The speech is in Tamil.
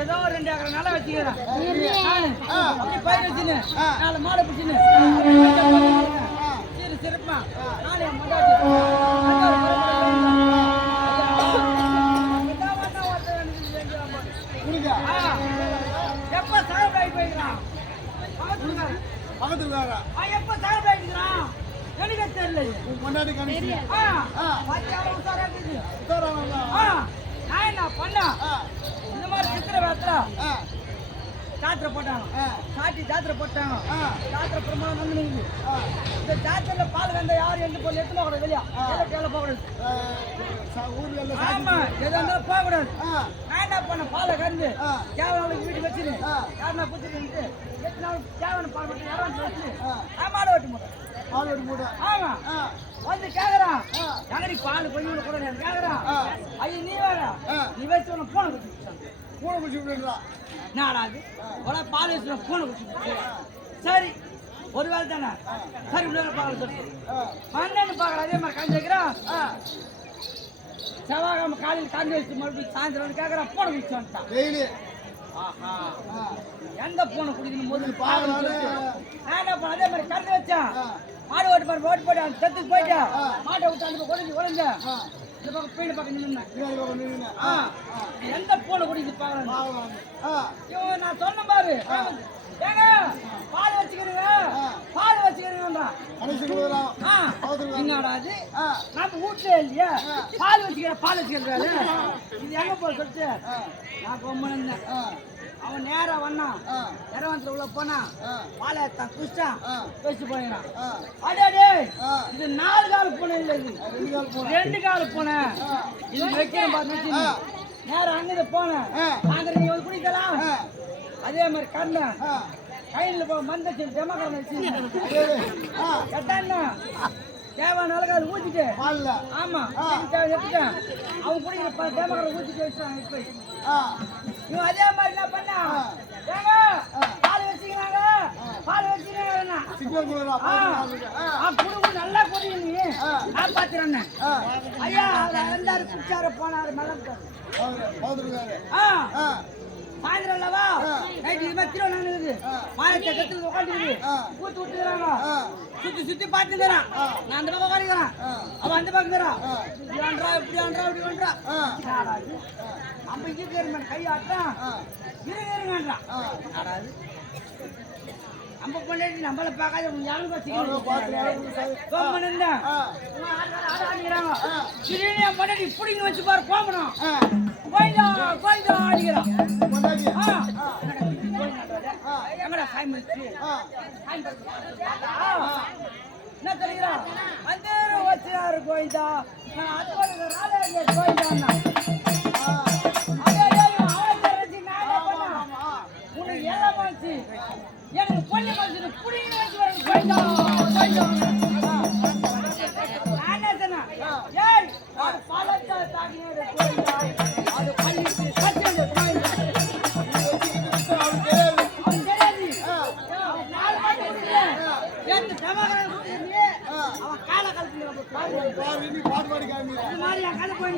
ஏதோ 2 ஏக்கர் நிலம் வச்சுக்கிறேன். பயிர் வச்சுன்னு 4 மாடை பிடிச்சின்னு சிறப்பா எப்ப சாகுபடி போயிருக்கான் பக்கத்துல எப்ப சாகுபடி ஆகிக்கிறான் எனக்கு தெரியல. முன்னாடி நான் என்ன பண்ண இந்த மாதிரி சித்திரை வேத்துல ஜாத்திரை போட்டாங்க. சாட்டி ஜாத்திரை போட்டாங்க. ஜாத்திரை பிரமாணம் வந்து இந்த ஜாத்திரையில பால் வந்த யாரும் எந்த பொருள் எடுத்து போகக்கூடாது. வெளியா வேலை போகக்கூடாது. ஆமா எதா இருந்தாலும் போகக்கூடாது. நான் என்ன பண்ண பாலை கறந்து தேவையான வீட்டுக்கு வச்சுன்னு யாருன்னா புத்திட்டு எத்தனை நாள் தேவையான பால் மட்டும் யாரும் வச்சு மாடு ஓட்டி போட்டேன். பால் ஓட்டி போட்டேன். ஆமா வந்து கேக்குறான் எங்கடி பால் கொஞ்சம் கூட கேக்குறான். ஐயோ நீ வேற நீ வச்சு உன போன குடிச்சு நாடாது பால் வச்சு போன குடிச்சு. சரி ஒரு வேலை தானே சரி உள்ள பால் சொல்லு மண்ணு பாக்குற அதே மாதிரி காஞ்சி வைக்கிறான். செவ்வாய்க்கிழமை காலையில் காஞ்சி வச்சு மறுபடியும் சாயந்தரம் கேட்கறான் போன குடிச்சு வந்துட்டான். எந்த போன குடிக்கணும் போது நான் என்ன பண்ண அதே மாதிரி கறந்து வச்சேன். மாடு ஓட்டு பாரு ஓட்டு போட்டு அந்த செத்துக்கு போயிட்டா மாட்டை விட்டு அந்த குறைஞ்ச இந்த பக்கம் பீடு பக்கம் நின்று எந்த போன குடிக்கு பாக்குறேன். நான் சொன்ன பாரு ஏங்க பால் வச்சுக்கிறீங்க பால் வச்சுக்கிறீங்கடா என்னடாது நம்ம வீட்டுல இல்லையா பால் வச்சுக்கிறாரு இது எங்க போல சொல்லிட்டு நான் பொம்மை இருந்தேன். அவன் நேரா வந்தான் இரவத்துல உள்ள போனா பாலை தான் குடிச்சான் பேசி போயிடான். அடே இது 4 கால் பூனை இல்லை இது 2 கால் பூனை இது வைக்கிறேன் பார்த்து நேரம் அங்கே போனேன் அங்க நீ வந்து குடிக்கலாம். அதே மாதிரி கண்ண கையில போ மந்தச்சு டெமக்காரன் வச்சு கேட்டான்னா தேவான அழகாது ஊத்திட்டு ஆமா எடுத்துட்டேன். அவன் குடிக்கிற டெமக்காரன் ஊத்திட்டு வச்சுட்டான். இவன் அதே மாதிரி என்ன பண்ணா பால் வச்சுக்கிறாங்க பால் வச்சுக்கிறாங்க குடும்பம் நல்லா குடிங்க நான் பாத்துறேன். ஐயா எல்லாரு குடிச்சாரு போனாரு மலம் சாயந்தரம் அல்லவா நைட்டு இது மாதிரி திருவண்ணா இருக்குது மாயத்தை கத்துல உட்காந்துருக்குது கூத்து விட்டுக்கிறாங்க. சுத்தி சுத்தி பாத்துக்கிறான். நான் அந்த பக்கம் உட்காந்துக்கிறான் அவன் அந்த பக்கம் இருக்கிறான். இப்படி பண்றா இப்படி பண்றா நம்ம இது பேரு கையாட்டான் இருங்கன்றான். நம்ம பொண்ணு நம்மள பார்க்காத யாரும் பொண்ணு இப்படிங்க வச்சு பாரு கோமணும் கோயிலா கோயிலா அடிக்கிறான். என்ன தெரியுறான் அந்த வச்சாரு கோயிலா கோயிலா உனக்கு ஏழமாச்சு எனக்கு பொண்ணு மனுஷனு புடிங்க வச்சு கோயிலா பாலத்தா தாக்கினோட கோயிலா அது பள்ளிக்கு சத்தியோட கோயிலா அவன் கால கலப்பு பாட்டு பாடி காமி மாதிரி கதை போய்